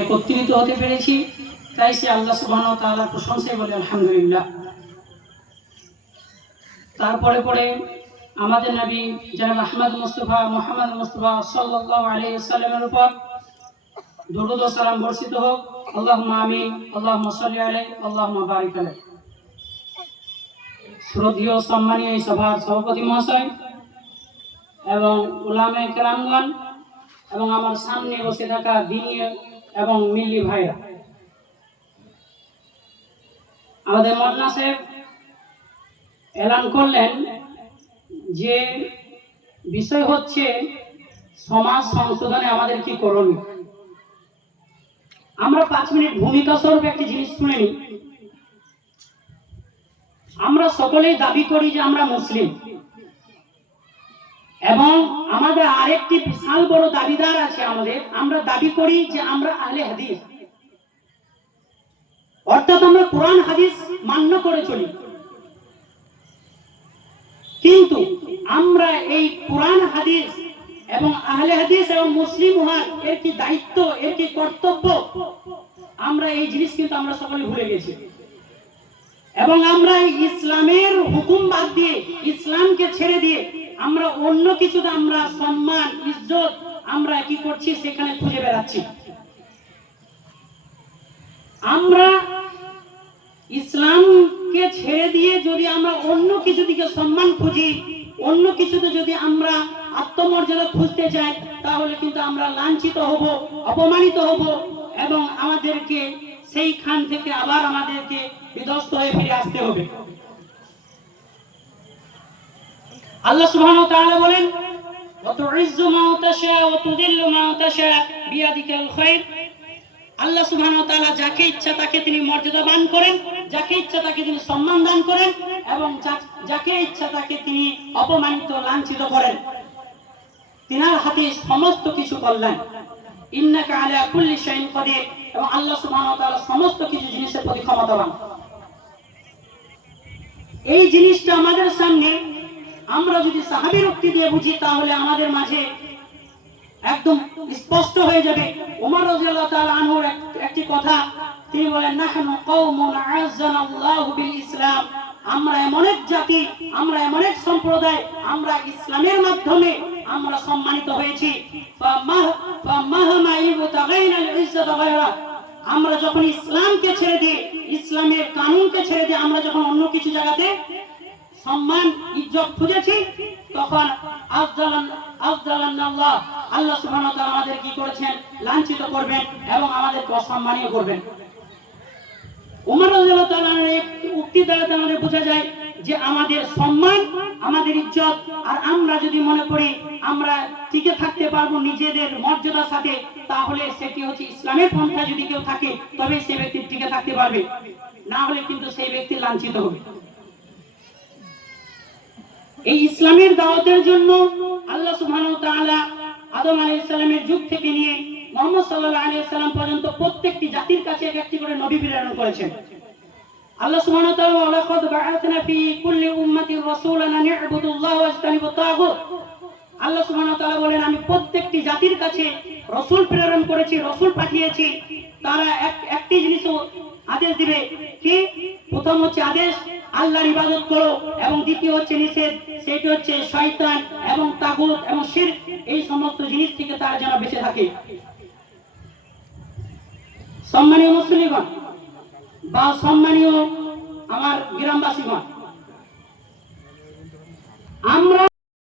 একত্রিত হতে পেরেছি, তাই সে আল্লাহ সুবহানাহু ওয়া তাআলার প্রশংসাই বলে আলহামদুলিল্লাহ। তারপরে পরে আমাদের নবী জনাব মুহাম্মদ মুস্তাফা সাল্লাল্লাহু আলাইহি ওয়াসাল্লামের উপর দরুদ ও সালাম বর্ষিত হোক। আল্লাহুম্মা আমিন, আল্লাহুম্মা সাল্লি আলাইহি, আল্লাহুম্মা বারিক আলাইহি। শ্রদ্ধেয় সম্মানীয় এই সভার সভাপতি মহাশয় এবং উলামায়ে কেরামগণ এবং আমার সামনে বসে থাকা দ্বীনী এবং মিল্লি ভাইরা, আমাদের মাওলানা সাহেব এলান করলেন যে বিষয় হচ্ছে সমাজ সংশোধনে আমাদের কি করণীয়। আমরা 5 মিনিট ভূমিকা স্বরূপ একটি জিনিস শুনে নিই। আমরা সকলেই দাবি করি যে আমরা মুসলিম, এবং আমাদের আরেকটি বিশাল বড় দাবিদার আছে আমরা দাবি করি যে আমরা আহলে হাদিস, অর্থাৎ আমরা কোরআন হাদিস মান্য করে চলি। কিন্তু আমরা এই কোরআন হাদিস এবং আহলে হাদিস এবং মুসলিম হওয়ার এর কি দায়িত্ব, এর কি কর্তব্য, আমরা এই জিনিস কিন্তু আমরা সকলে ভুলে গেছি। এবং আমরা ইসলামের হুকুম বাদ দিয়ে, ইসলামকে ছেড়ে দিয়ে আমরা অন্য কিছুতে আমরা সম্মান ইজ্জত আমরা কি করছি সেখানে খুঁজে বেড়াচ্ছি। আমরা ইসলামকে ছেড়ে দিয়ে যদি আমরা অন্য কিছু দিকে সম্মান খুঁজি, অন্য কিছুতে যদি আমরা আত্মমর্যাদা খুঁজতে যাই, তাহলে কিন্তু আমরা লাঞ্ছিত হব, অপমানিত হব, এবং আমাদেরকে সেইখান থেকে আবার আমাদেরকে বিধ্বস্ত হয়ে ফিরে আসতে হবে। আল্লাহ সুবহানাহু ওয়া তাআলা বলেন, ওয়া তুইজ্জু মা তাশা ওয়া তুযিল্লু মা তাশা বিয়াদিকাল খায়র। আল্লাহ সুবহানাহু ওয়া তাআলা যাকে ইচ্ছা তাকে তিনি মর্যাদাবান করেন, যাকে ইচ্ছা তাকে তিনি সম্মান দান করেন, এবং যাকে ইচ্ছা তাকে তিনি অপমানিত লাঞ্ছিত করেন। তিনার হাতে সমস্ত কিছু কল্যাণ। ইন্নাকা আলা কুল্লি শাইইন কাদির। এবং আল্লাহ সুবহানাহু ওয়া তাআলা সমস্ত কিছু জিনিসের প্রতি ক্ষমতাবান। এই জিনিসটা আমাদের সামনে আমরা যদি সাহাবীর উক্তি দিয়ে বুঝি, তাহলে আমাদের মাঝে একদম স্পষ্ট হয়ে যাবে। ওমর রাদিয়াল্লাহু তাআলা আনহুর একটি কথা, তিনি বলেন, নাহনু কওমুন আ'আজ্জানাল্লাহু বিল ইসলাম। আমরা এমন এক জাতি, আমরা এমন এক সম্প্রদায়, আমরা ইসলামের মাধ্যমে আমরা সম্মানিত হয়েছি। ফামাহমা ইবতাগাইনা আল-ইজ্জাতা গায়রা। আমরা যখন ইসলামকে ছেড়ে দিই, ইসলামের কানুনকে ছেড়ে দিই, আমরা যখন অন্য কিছু জায়গাতে সম্মান ইজ্জত খুঁজেছি, তখন আল্লাহ সুবহানাহু ওয়া তাআলা আমাদের কি করেছেন, লাঞ্ছিত করবেন এবং আমাদেরকে অসম্মানীয় করবেন। ওমর রাদিয়াল্লাহু তাআলার এই উক্তি দ্বারা আমাদের বোঝা যায় যে আমাদের সম্মান, আমাদের ইজ্জত, আর আমরা যদি মনে করি আমরা টিকে থাকতে পারবো নিজেদের মর্যাদার সাথে, তাহলে সেটি হচ্ছে ইসলামের পন্থা যদি কেউ থাকে, তবে সেই ব্যক্তি টিকে থাকতে পারবে, না হলে কিন্তু সেই ব্যক্তি লাঞ্ছিত হবে। এই ইসলামের দাওয়াতের জন্য আল্লাহ সুবহানাহু ওয়া তাআলা আদম আলাইহিস সালামের যুগ থেকে নিয়ে মুহাম্মদ সাল্লাল্লাহু আলাইহি ওয়াসাল্লাম পর্যন্ত প্রত্যেকটি জাতির কাছে একটি করে নবী প্রেরণ করেছেন। আল্লাহ সুবহানাহু ওয়া তাআলা লাকাদ বা'আথনা ফি কুল্লি উম্মাতির রাসূলান আন ই'বুদুল্লাহ ওয়া ইজতানিবুত তাগুত। আল্লাহ সুবহানাহু ওয়া তাআলা বলেন, আমি প্রত্যেকটি জাতির কাছে রাসূল প্রেরণ করেছি, রাসূল পাঠিয়েছি। তারা একটি জিনিস আদেশ দিবে, কি? প্রথম হচ্ছে আদেশ আল্লাহর ইবাদত করো, এবং দ্বিতীয় হচ্ছে নিষেধ, সেটি হচ্ছে শয়তান এবং তাগুত এবং শিরক, এই সমস্ত জিনিস থেকে তারা যেন বেঁচে থাকে। সম্মানীয় মুসলিমগণ বা সম্মানীয় আমার গ্রামবাসীগণ,